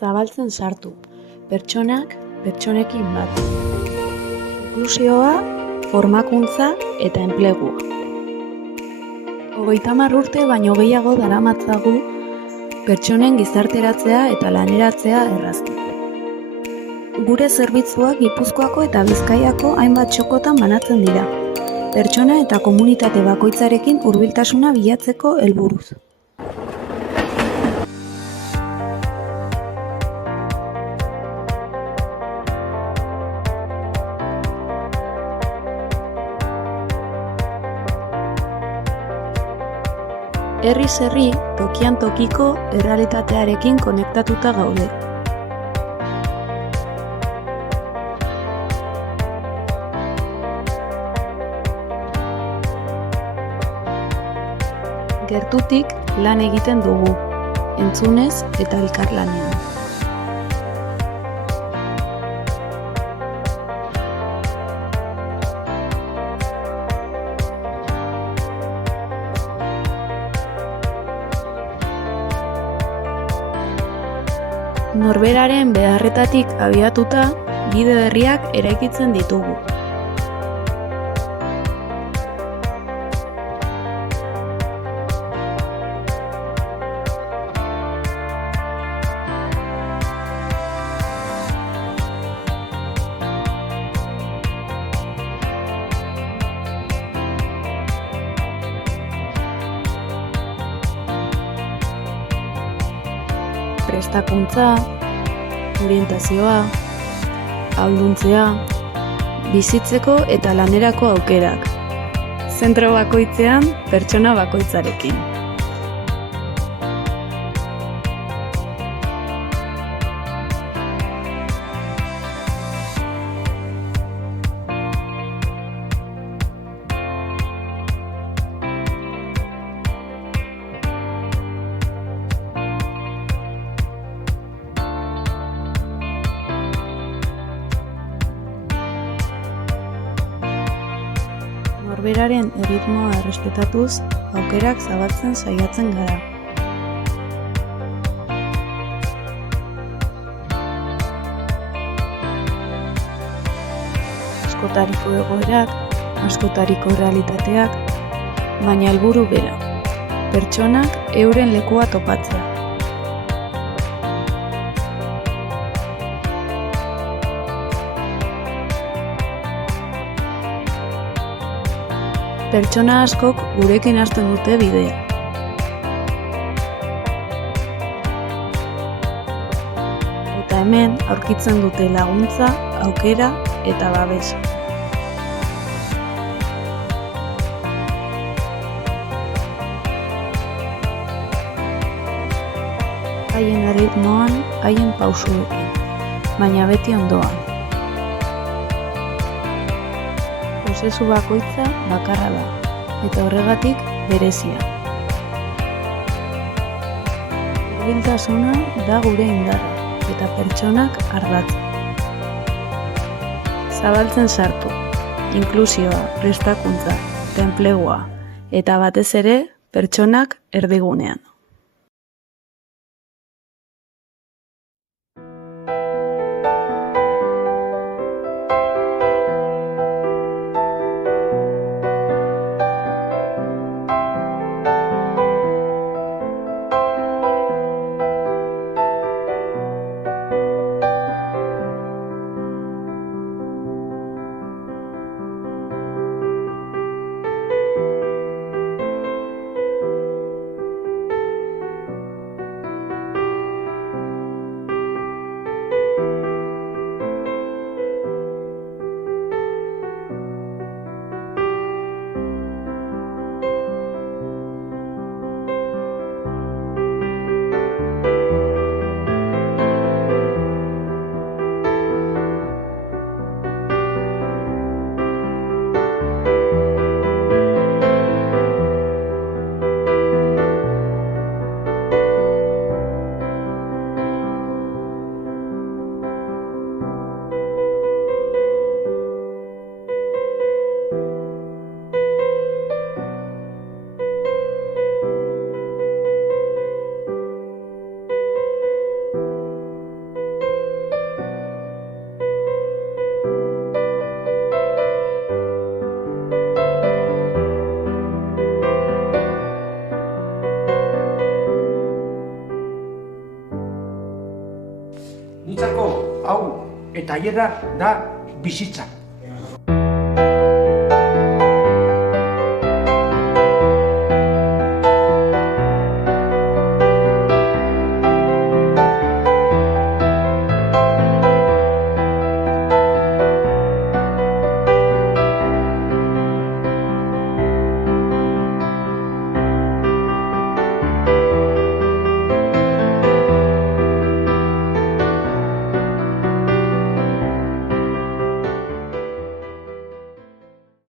Zabaltzen sartu, pertsonak pertsonekin bat. Inklusioa, formakuntza eta enplegua. 30 urte baino gehiago daramatzagu pertsonen gizarteratzea eta laneratzea erraztu. Gure zerbitzuak Gipuzkoako eta Bizkaiako hainbat txokotan banatzen dira, pertsona eta komunitate bakoitzarekin hurbiltasuna bilatzeko helburuz. Herriz herri, tokian tokiko errealitatearekin konektatuta gaude. Gertutik lan egiten dugu, entzunez eta elkarlanean. Norberaren beharretatik abiatuta, bide berriak eraikitzen ditugu. Prestakuntza, orientazioa, ahalduntzea, bizitzeko eta lanerako aukerak. Zentro bakoitzean, pertsona bakoitzarekin. Norberaren erritmoa errespetatuz, aukerak zabaltzen saiatzen gara. Askotariko egoerak, askotariko realitateak, baina helburu bera, pertsonak euren lekua topatzea. Pertsona askok gurekin hasten dute bidea. Eta hemen aurkitzen dute laguntza, aukera eta babesa. Haien erritmoan, haien pausuekin, baina beti ondoan. Prozesu bakoitza bakarra da, eta horregatik berezia. Hurbiltasuna da gure indarra, eta pertsonak ardatza. Zabaltzen sartu, inklusioa, prestakuntza, eta enplegua, eta batez ere, pertsonak erdigunean. eta hierra da bizitza.